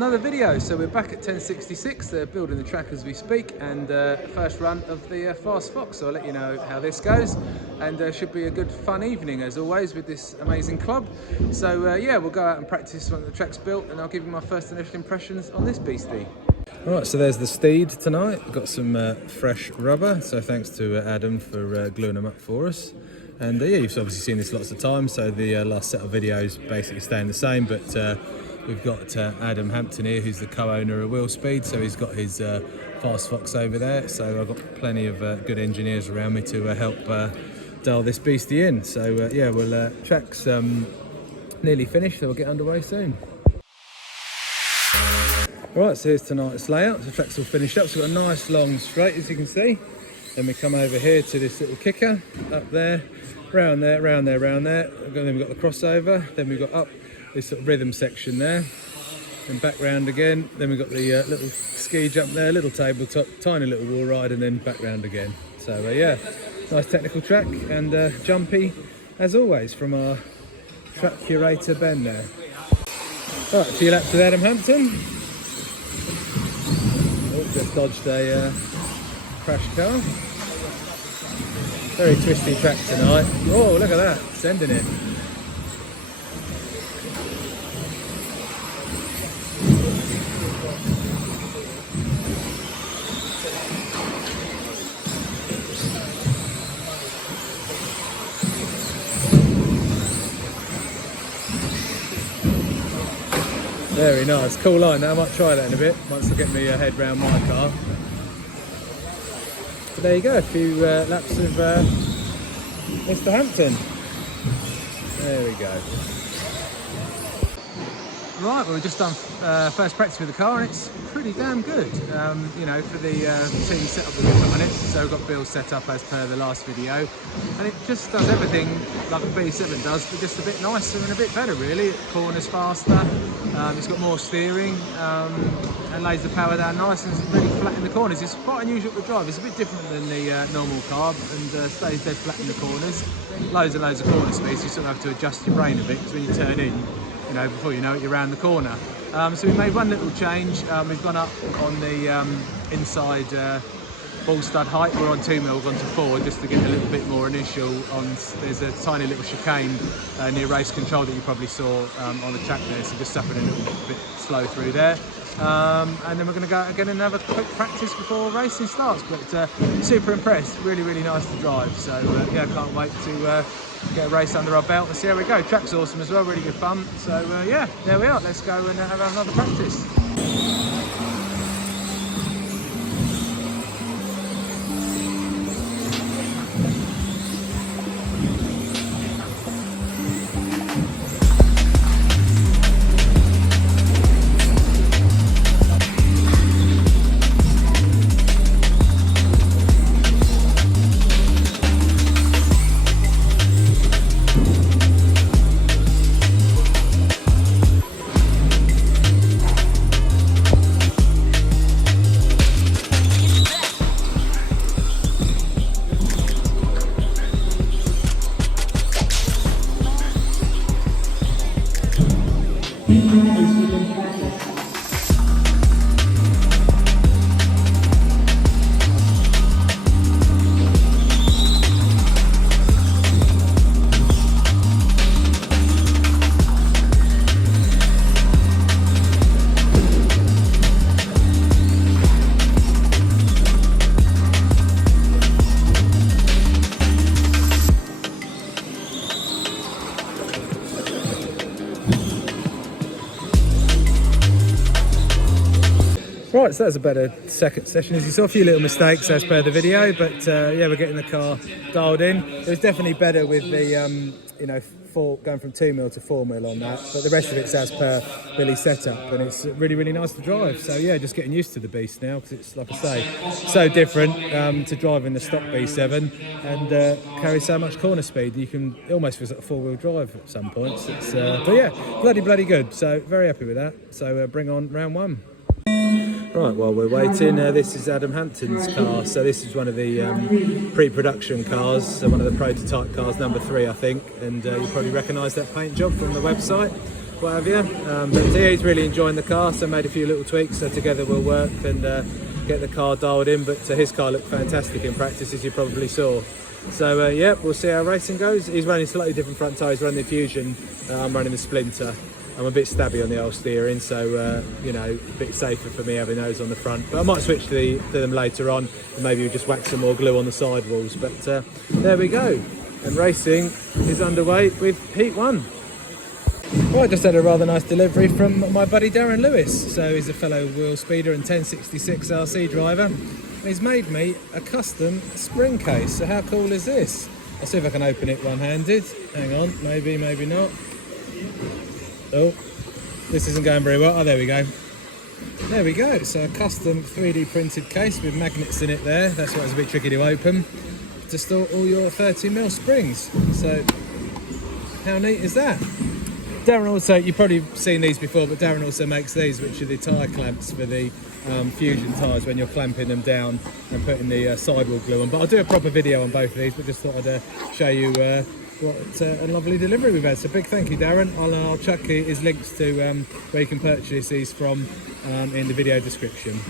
another video. So we're back at 1066, they're building the track as we speak, and first run of the Fast Fox, so I'll let you know how this goes, and should be a good fun evening as always with this amazing club. So yeah, we'll go out and practice when the track's built, and I'll give you my first initial impressions on this beastie. Alright, so there's the steed tonight. We've got some fresh rubber, so thanks to Adam for gluing them up for us. And yeah, you've obviously seen this lots of times, so the last set of videos basically staying the same, but we've got Adam Hampton here, who's the co-owner of Wheel Speed, so he's got his Fast Fox over there, so I've got plenty of good engineers around me to help dial this beastie in. So yeah, well, track's nearly finished, so we'll get underway soon. Right, so here's tonight's layout. The track's all finished up, so we've got a nice long straight, as you can see. Then we come over here to this little kicker, up there, round there, round there, round there. Then we've got the crossover, then we've got up this sort of rhythm section there, and back round again. Then we've got the little ski jump there, little tabletop, tiny little wall ride, and then back round again. So yeah, nice technical track, and jumpy, as always, from our track curator, Ben there. Right, a few laps with Adam Hampton. Just dodged a crash car. Very twisty track tonight. Oh, look at that, sending it. Very nice, cool line. Now I might try that in a bit once I get my head round my car. But there you go, a few laps of Mr. Hampton. There we go. Right, well, we've just done first practice with the car, and it's pretty damn good, you know, for the team setup that we've got on it. So we've got Bill set up as per the last video, and it just does everything like a B7 does, but just a bit nicer and a bit better, really. It corners faster, it's got more steering, and lays the power down nice, and it's really flat in the corners. It's quite unusual to drive. It's a bit different than the normal carb, and stays dead flat in the corners. Loads and loads of corner space. You sort of have to adjust your brain a bit, because when you turn in, you know, before you know it, you're around the corner. So we made one little change. We've gone up on the inside ball stud height. We're on 2 mil, we've gone to 4, just to get a little bit more initial on. There's a tiny little chicane near race control that you probably saw on the track there, so just suffered a little bit slow through there. And then we're going to go again and have a quick practice before racing starts. But super impressed, really, really nice to drive. So yeah, can't wait to get a race under our belt and see how we go. Track's awesome as well, really good fun. So yeah, there we are. Let's go and have another practice. Right, so that was a better second session. As you saw, a few little mistakes as per the video, but yeah, we're getting the car dialed in. It was definitely better with the, you know, going from 2 mil to 4 mil on that, but the rest of it's as per Billy's setup, and it's really, really nice to drive. So yeah, just getting used to the beast now, because it's, like I say, so different to driving the stock B7, and carry so much corner speed. You can almost feel like a four-wheel drive at some points. It's, but yeah, bloody good. So very happy with that. So bring on round one. Right, while we're waiting, this is Adam Hampton's car. So this is one of the pre-production cars, so one of the prototype cars, number 3, I think. And you'll probably recognise that paint job from the website. what have you. But he's really enjoying the car, so made a few little tweaks so together we'll work and get the car dialed in. But his car looked fantastic in practice, as you probably saw. So yeah, we'll see how racing goes. He's running slightly different front tyres, running the Fusion, I'm running the Splinter. I'm a bit stabby on the old steering, so you know, a bit safer for me having those on the front. But I might switch to them later on, and maybe we'll just whack some more glue on the sidewalls. But there we go. And racing is underway with Heat 1. Well, I just had a rather nice delivery from my buddy Darren Lewis. So he's a fellow wheel speeder and 1066 RC driver. And he's made me a custom spring case. So how cool is this? I'll see if I can open it one-handed. Hang on, maybe, maybe not. Oh, this isn't going very well. Oh, there we go. There we go. So a custom 3D printed case with magnets in it there. That's why it's a bit tricky to open. To store all your 30mm springs. So how neat is that? Darren also, you've probably seen these before, but Darren also makes these, which are the tyre clamps for the Fusion tyres when you're clamping them down and putting the sidewall glue on. But I'll do a proper video on both of these, but just thought I'd show you what a lovely delivery we've had. So big thank you, Darren. I'll chuck his links to where you can purchase these from in the video description.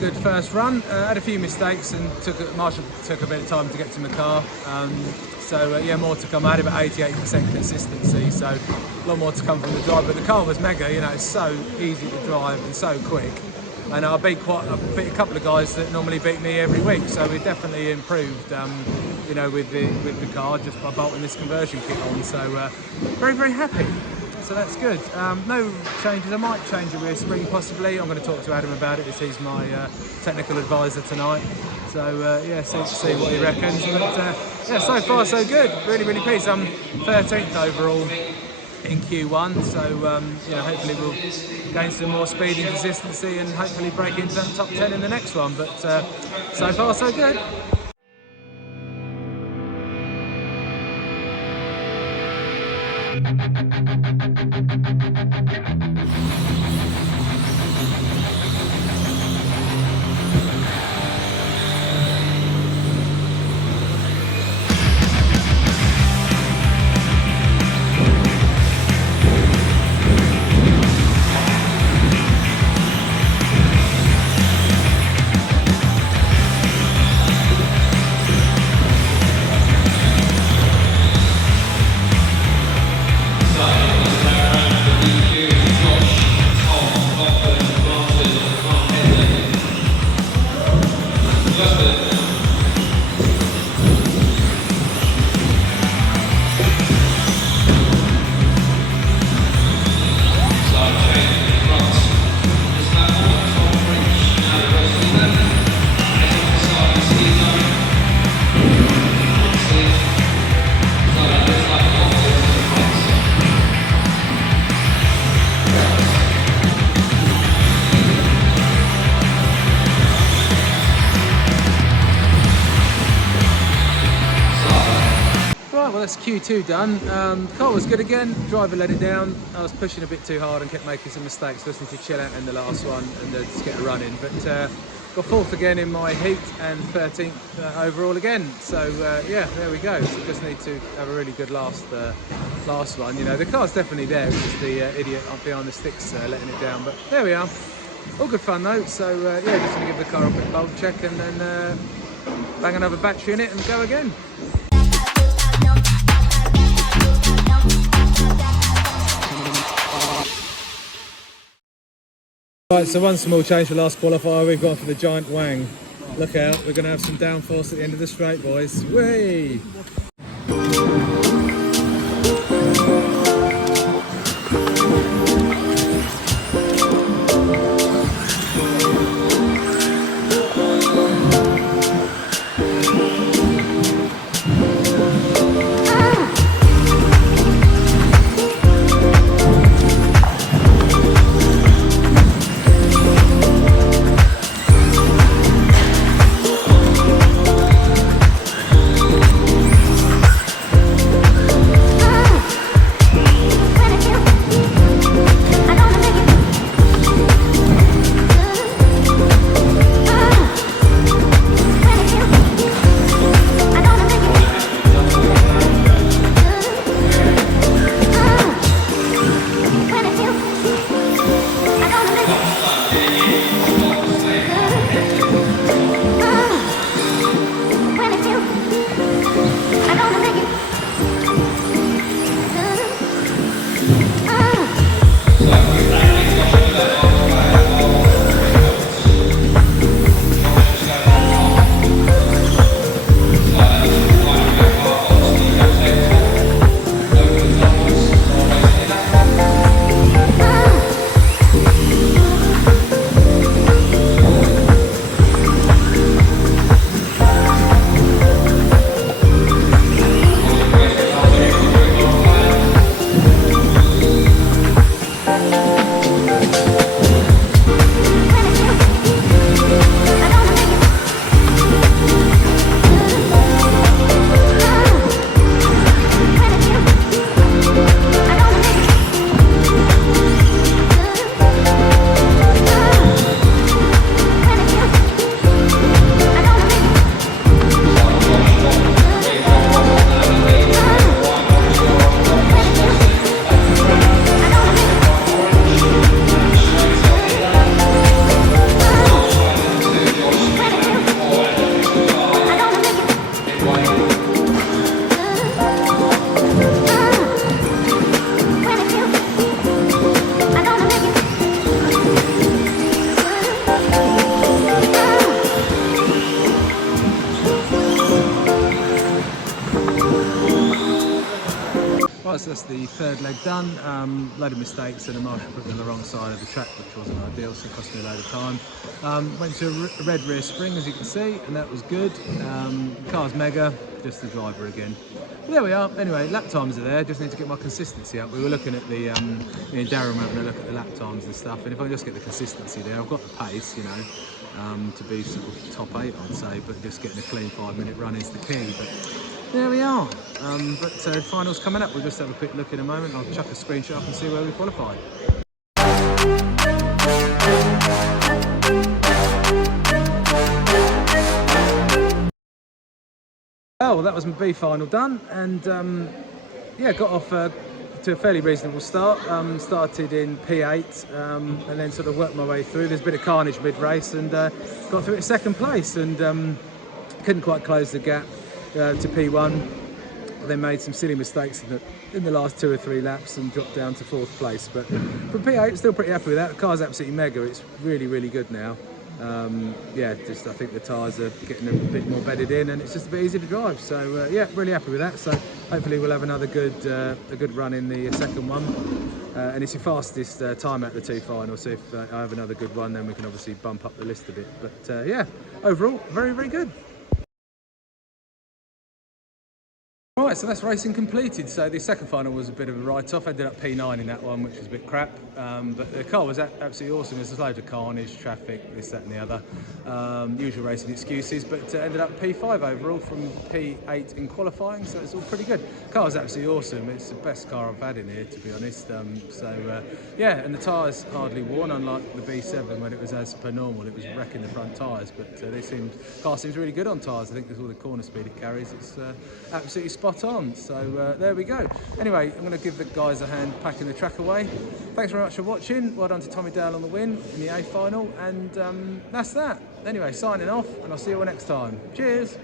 Good first run. Had a few mistakes and Marshall took a bit of time to get to my car. So yeah, more to come. I had about 88% consistency, so a lot more to come from the drive. But the car was mega. You know, it's so easy to drive and so quick. And I beat a couple of guys that normally beat me every week. So we definitely improved. You know, with the car just by bolting this conversion kit on. So very happy. So that's good. No changes. I might change a rear spring possibly. I'm going to talk to Adam about it as he's my technical advisor tonight. So yeah, see what he reckons. But yeah, so far so good. Really pleased. I'm 13th overall in Q1. So you know, hopefully we'll gain some more speed and consistency and hopefully break into that top 10 in the next one. But so far so good. That's Q2 done. The car was good again, driver let it down. I was pushing a bit too hard and kept making some mistakes, listening to chill out in the last one and just get a run in. But got 4th again in my heat and 13th overall again. So yeah, there we go. So just need to have a really good last one. You know, the car's definitely there, it's just the idiot behind the sticks letting it down. But there we are. All good fun though. So yeah, just gonna give the car a quick bulb check and then bang another battery in it and go again. Right, so one small change for last qualifier, we've gone for the giant wang. Look out, we're going to have some downforce at the end of the straight, boys. Whee! the third leg done. Load of mistakes and a marshal put me on the wrong side of the track, which wasn't ideal, so it cost me a load of time. Went to a red rear spring, as you can see, and that was good. Car's mega, just the driver again. But there we are. Anyway, lap times are there. Just need to get my consistency up. We were looking at the, me and Darren were having a look at the lap times and stuff, and if I just get the consistency there, I've got the pace, you know, to be sort of top 8, I'd say, but just getting a clean 5-minute run is the key. But there we are. Finals coming up. We'll just have a quick look in a moment. I'll chuck a screenshot up and see where we qualified. Oh, well, that was my B final done, and yeah, got off to a fairly reasonable start. Started in P8 and then sort of worked my way through. There's a bit of carnage mid-race, and got through to second place, and couldn't quite close the gap to P1. Then made some silly mistakes in the last 2 or 3 laps and dropped down to 4th place. But from P8, still pretty happy with that. The car's absolutely mega. It's really, really good now. Yeah, just I think the tyres are getting a bit more bedded in, and it's just a bit easier to drive. So yeah, really happy with that. So hopefully we'll have another good run in the second one. And it's your fastest time out the 2 finals. So if I have another good one, then we can obviously bump up the list a bit. But yeah, overall, very, very good. Right, so that's racing completed. So the second final was a bit of a write-off. Ended up P9 in that one, which was a bit crap. But the car was absolutely awesome. There's loads of carnage, traffic, this, that and the other. Usual racing excuses, but ended up P5 overall from P8 in qualifying, so it's all pretty good. The car was absolutely awesome. It's the best car I've had in here, to be honest. Yeah, and the tyres hardly worn, unlike the B7 when it was as per normal. It was wrecking the front tyres, but the car seems really good on tyres. I think there's all the corner speed it carries. It's absolutely spot on. So there we go. Anyway, I'm going to give the guys a hand packing the track away. Thanks very much for watching. Well done to Tommy Dale on the win in the A final, and that's that. Anyway, signing off, and I'll see you all next time. Cheers.